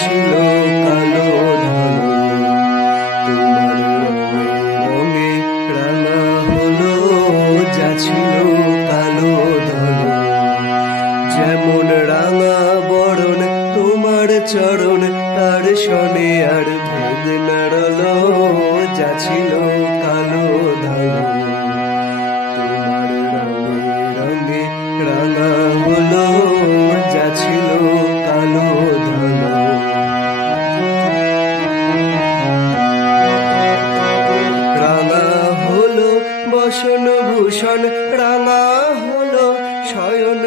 ছিল কালো ধলো, তোমার রঙে রাঙা হলো যা ছিল কালো ধলো। যেমন রাঙা বরণ তোমার চরণ, তার শনে আর ভেদ নাড়ল যা ছিল কালো ধলো। তোমার রঙে রাঙা হলো যা ছিল কালো ধলো। রাঙা হলো বসন ভূষণ, রাঙা হলো শয়ন